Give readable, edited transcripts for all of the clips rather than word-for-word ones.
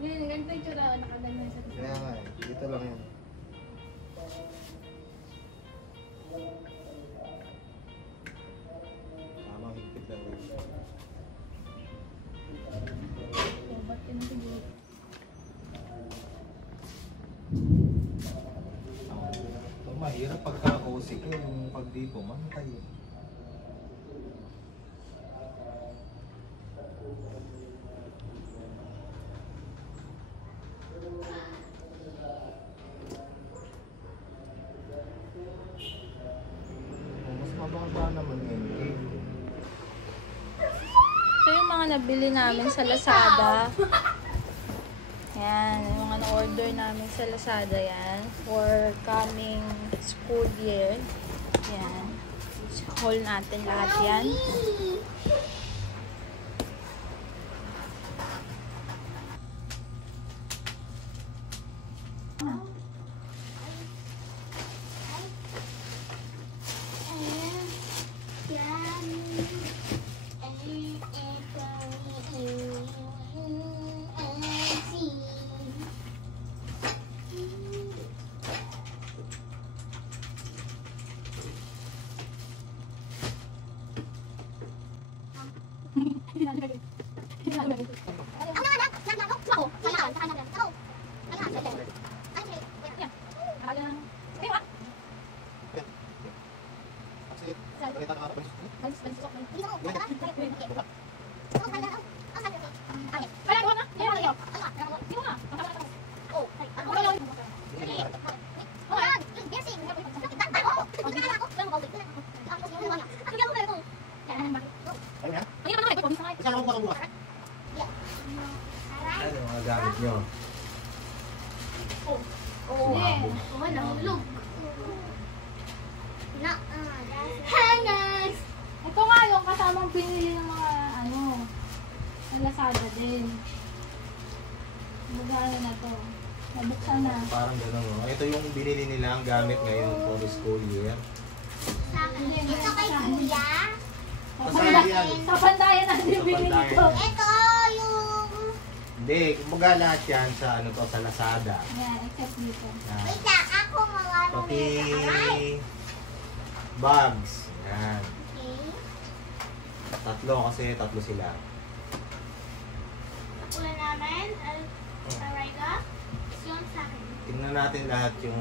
Ganyan, ganito yung tsura. Nakaganyan sa kasi. Kaya nga eh. Dito lang yan. Tamang higpit lang rin. Oh, ba't yun siguro? Ito mahirap pagka-OC ko yung pag di pumantay. Mas mababa naman yun. Ito yung mga nabili namin sa Lazada. Yan, yung mga na-order namin sa Lazada yan. For coming school year. Yan. Haul natin lahat yan. Ano yung mga gamit nyo? Hangers! Ito nga yung kasamang pinili ng mga ano, sa Lazada din. Magkano na to? Nabuksan na. Parang gano'n, no? Ito yung binili nilang gamit ngayon for the school year. Ito kay Kuya. Sa pandayan na bibili nito. Ito yung... Hindi, kumbaga lahat yan sa ano to, sa Lazada. Yan, except dito. Yan. Wait lang, ako mga Pati bags. Yan. Okay. Tatlo kasi tatlo sila. Ulan namin, Arayga. Yung sa akin. Tingnan natin lahat yung...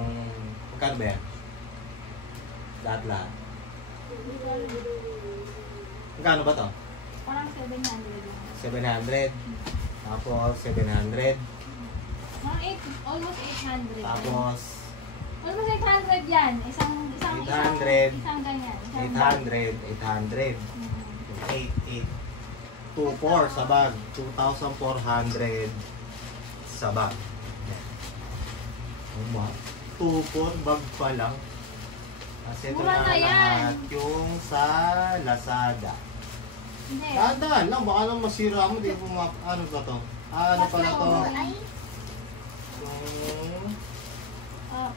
Magkano ba yan? Lahat. Magkano ba to? Parang 700. 700. Tapos 700. Mga almost 800. Tapos Almost 800 yan. Isang 800. Isang ganyan. 800. 800. 8. 2,400 sa bag. 2,400 sa bag. Yan. 2,400 bag pa lang. Kasi ito Mura na na yan. lahat yung sa Lazada. Hindi. Dahan-dahan lang, baka nang masira mo, di mo ano ba to? Ano pala to? Yung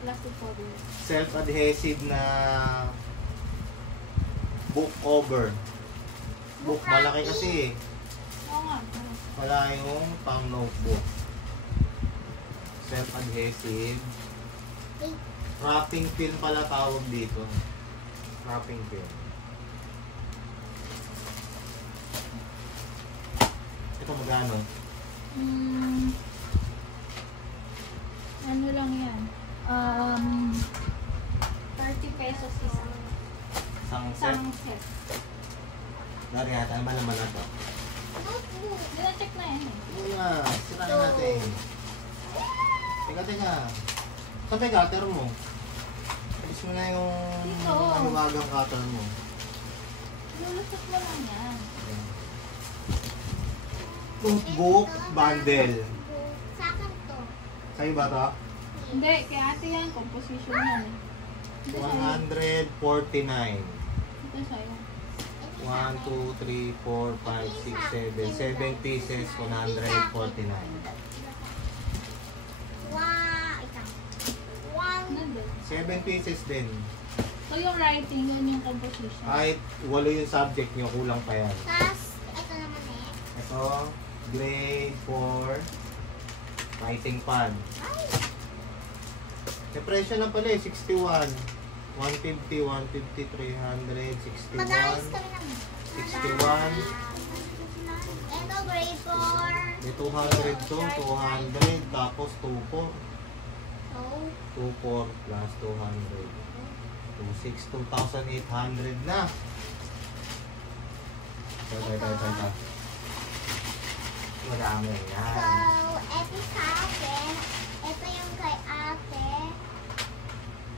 Plastic cover. self-adhesive na book cover. Book, malaki kasi eh. Oo nga. Wala yung pang notebook. Self-adhesive. Wrapping film pala tawag dito. Wrapping film. Ito magkano? Ano lang yan? 30 pesos isa. Isang set. Isang set. Dari yata naman naman na to. Dina-check na yan eh. Hindi nga, sirain natin. Teka. Saan ba yung cutter mo? Alis mo na yung Dito. mahiwagang cutter mo. Lulusot mo lang yan. Notebook bundle. Sa akin to. Sa'yo ba to? Hindi, kaya ate yan. Composition yan eh. Ito sa'yo. 149. Ito sa'yo. 1, 2, 3, 4, 5, 6, 7. 7 pieces, 149. Nandun. 7 pieces din. So yung writing, yun yung composition. Kahit 8 yung subject nyo, kulang pa yan. Tapos, ito naman eh. Ito, grade 4. Writing pad. May presyo na pala eh, 61. 150, 150, 300, 61, Mag-ayos kami ng 61. Ito, grade 4. May 200 to, 200, tapos 24. Oh. 24 plus 200. 26, 2,800 na. Ito. Madami So, yan. ito sa akin. Ito yung kay ate.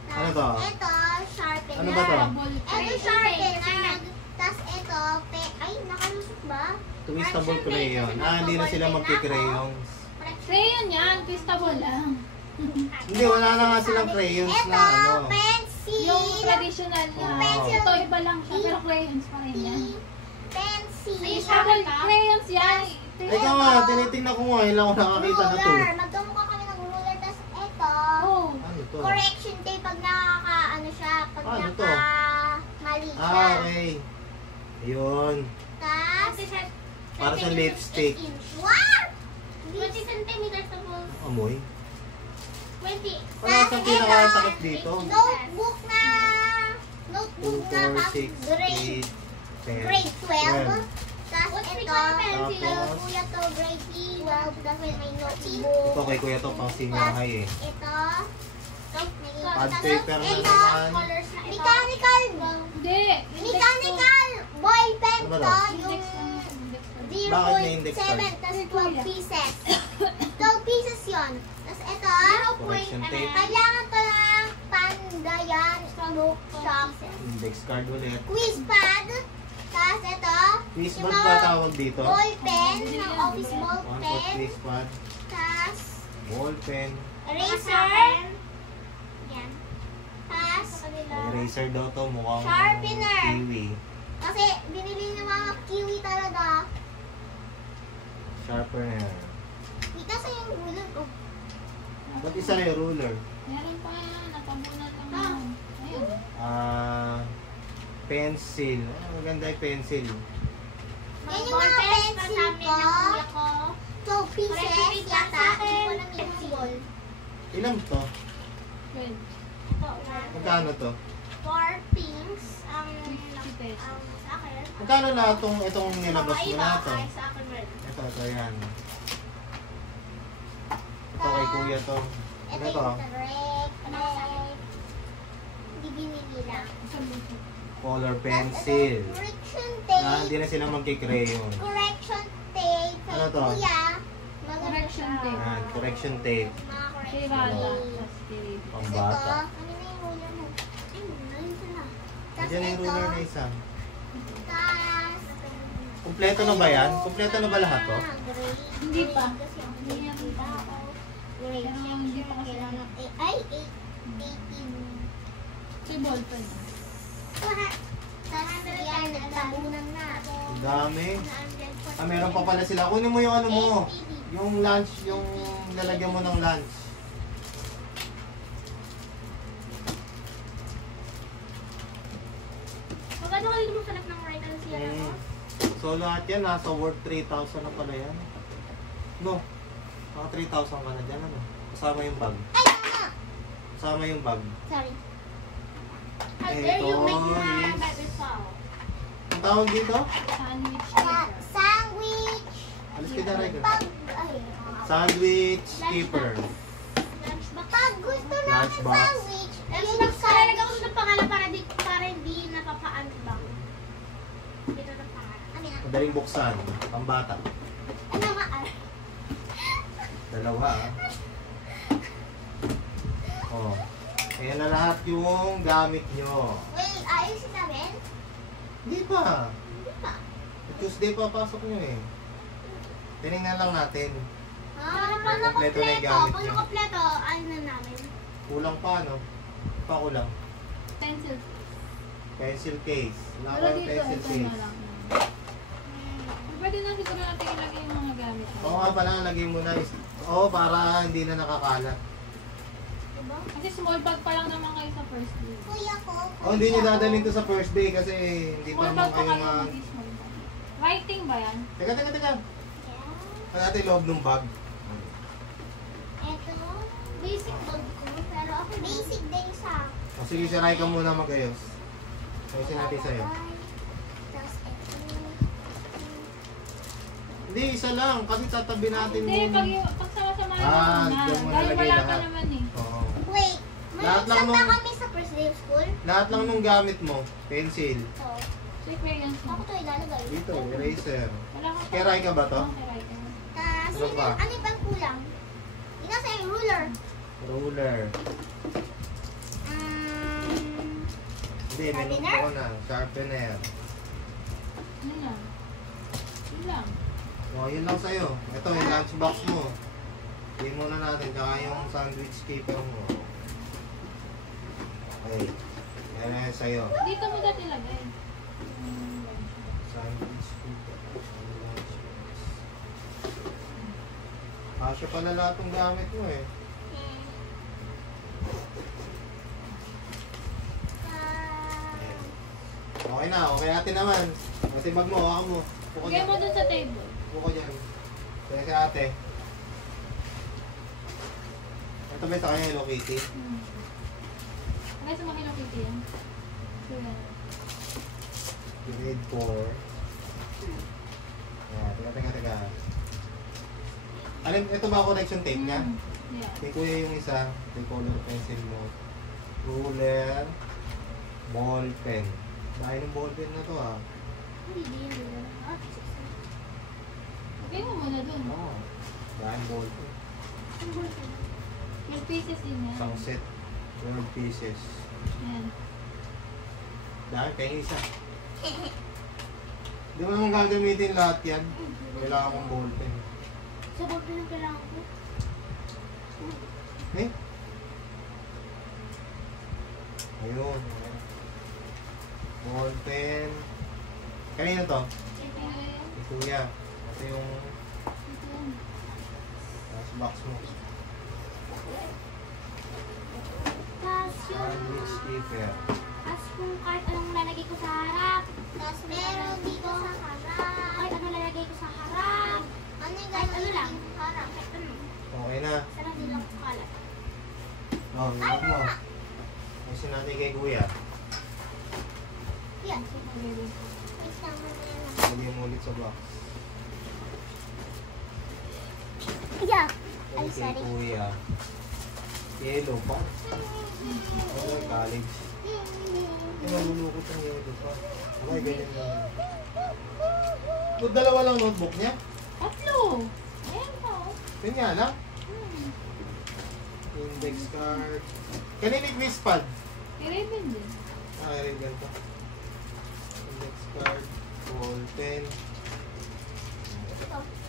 Ano to? Ito, sharpener. Ano ba to? Ito, sharpener. Tapos ito, ay, nakalusot ba? Twistable crayon. Hindi na sila magki-crayons. Crayon yan, twistable lang. Hindi, wala na nga silang crayons Ito, na ano. pencil. Yung traditional niya. Oo. Ito, iba lang siya, pero crayons pa rin yan. Pencil. Twistable crayons yan. Ikaw nga, tinitingnan ko nga, ilang ako nakakita na to. Ruler. Magkamukha kami ng ruler. Tapos ito, Oh. Ano to? correction tape pag ano siya, pag Ano to? mali siya. Okay. Yun. Tapos, Para sa lipstick. wow! 20 centimeters to po. Amoy. 20. Ano sa pinakasakit dito? Notebook na 2, 4, 6, grade 8, 10. grade 12. 12. Tapos ito, Tapos, kuya to grade 12. Tapos may Ito notebook. kay kuya to pang senior high eh. Ito. Pad paper na Ito, naman. mechanical. Hindi. Mechanical ball pen Ano ba to. to? Yung Bakit may index 0.7. card? Tapos 12 pieces. 12 pieces yun. Tapos ito, Correction tape. kailangan ko lang panda yan. Smoke shop. Index card ulit. Quiz pad. Tapos ito, Quiz yung bag mga ba tawag dito? ball pen, ng office ball 1 foot pen. quiz pad. Tapos, Ball pen. eraser. Yan. Tapos, Eraser daw to, mukhang Sharpener. kiwi. kasi binili ni Mama kiwi talaga. Sharpener. Dito sa yung ruler ko. Ba't isa na yung ruler? Meron pa yan, nakabunan lang yan. Ayun. Pencil. Maganda yung pencil. Yan yung mga pencil ko. 12 pieces yata. Hindi ko lang yung ball. Ilan to? Well, Magkano to? 4 pinks. 50 pesos. Sa akin. Magkano na itong nilabas mo na to? Sa akin rin. Ito yan. Ito kay kuya to. Ito Ano to? yung direct. Hindi binili lang. Color Tapos pencil. ito, correction Hindi tape. na sila magki-crayon. Correction tape. Kay Ano to? kuya. Maganda Correction siya. tape. Yan, correction tape. Mga correction Kirala. tape. Tapos kirip. Ito, Pambata. ano na yung ruler mo? Ayun sila. Tapos Nandiyan na yung ito, ruler na isa. tas, Kompleto na ba yan? Kompleto na ba lahat to? grade. Hindi pa. Kasi ang Hindi yan grade pa. ako. Grade. Pero hindi pa kasi. Kailangan, ay, 18. Si ballpen. Tapos yan, nagtabunan na. Ang dami. Meron pa pala sila. Kunin mo yung ano mo. Yung lunch, yung lalagyan mo ng lunch. Magkano kayo mo salat ng right and siya mo? So lahat yan, nasa worth 3,000 na pala yan. No, mga 3,000 ka na dyan. Ano? Kasama yung bag. Ay, ano? Kasama yung bag. Sorry. How Eh, dare you make toys. my baby fall? Ang tawag dito? Sandwich. Sandwich. Alis ka dyan, Riker. Pag, ay, Sandwich keeper. pag gusto namin Lunchbox. sandwich, yun yung Talaga sandwich. ko ng pangalan para hindi napapaan ba? Dito ng pangalan. Ano yan? Madaling buksan. Pambata. Ano nga? Dalawa ah. Oh. Ayan na lahat yung gamit nyo. Wait, ayusin namin? Hindi pa. Hindi pa. Tuesday pa pasok nyo eh. Tinignan lang natin. Paano Kompleto na yung gamit Pag nyo. kompleto, ano na namin? Kulang pa no? Pa kulang. Pencil. Pencil case. Wala Pero kayong dito, pencil ito case. na lang. Pwede na siguro natin ilagay yung mga gamit. Oo nga pala, lagay mo na. Oo, para hindi na nakakalat. Diba? Kasi small bag pa lang naman kayo sa first day. Kuya ko. Oh, hindi nyo dadalhin to sa first day kasi hindi pa Small naman bag pa kayo kayo mag... hindi small bag. Writing ba yan? Teka. Yeah. Ano natin yung loob ng bag? Ito. Basic bag ko, pero ako Basic din siya. O sige, si Rai ka muna magayos. Ayusin natin sa'yo. Tapos ito. Hindi, isa lang. Kasi tatabi natin Hindi, muna. pag sama-sama Ah, na. doon mo Dahil nalagay wala pa lahat. naman eh. Oo. Wait. May Lahat lang exam pa nung- kami sa first day of school. Lahat lang nung gamit mo. Pencil. So, So, crayons mo. ako to ilalagay. Dito, eraser. Wala ka Kay Rai ka ba to? Oo, kay Rai ka. Tapos, Ano ba? ano yung kulang? Yung nasa yung ruler. Ruler. Hindi, may Sharpener? ko na. Sharpener. Ano lang? Yun lang. O, yun lang sa'yo. Ito, yung lunchbox mo. Hindi muna natin. Tsaka yung sandwich paper mo. Okay. Yan na yan sa'yo. Dito mo dati lagay. Sandwich paper. Lunchbox. Kasya pala lahat ng gamit mo eh. Okay na, okay ate naman. Ate bag mo, hawakan mo. Puko Lagay dyan. mo dun sa table. Puko dyan. Kaya si ate. Ito ba sa kanya Hello Kitty? Lagay sa mga Hello Kitty yan. So, yan. Grade 4. Teka, teka. Alam, ito ba connection tape niya? Yeah. Kay kuya yung isa, may color pencil mo. Ruler, ball pen. Dahil ng ball pen na to ah. Hindi yun. Lagay mo muna dun. Oo. Dahil ball pen. Yung pieces din yan. Isang set, 12 pieces. Yan. Dahil kayo isa. Hindi mo naman gagamitin lahat yan. Kailangan kong ball pen. Sa bag na kailangan ko. Eh? Ayun. Ball pen. Kanina to? Ito yan. Kay kuya. Ito yung Ito yan. box mo. Tapos Sandwich paper. Tapos kung kahit anong lalagay ko sa harap. Tapos meron dito sa harap. Kahit anong lalagay ko sa harap. Ano yung Kahit ano gagawin lang. sa harap? Kahit ano. Okay na. Sana di lang kalat. Oh, ilog mo. Ayusin natin kay kuya. Yan. Okay, wait. Wait lang mo na yan. Lagyan mo ulit sa box. Yeah. Kay Ay, sorry. kuya. Yellow pa. Oh, college. Ay, malulukot ang yellow pa. Okay, ganyan mo. Dalawa lang notebook niya? Tatlo! Ayan pa oh. Yun nga lang. Hmm. Index card. Kanina yung quiz pad. Kay Raven din. Ah, ribbon to. Index card. Ball pen.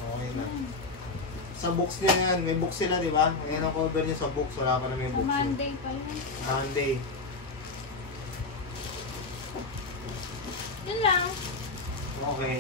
Okay na. Hmm. Sa books niya yan. May books sila, di ba? Ayan ang cover niya sa books. Wala pa na may Sa books. Monday pa yun. Monday. Yun lang. Okay.